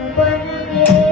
Thank you. need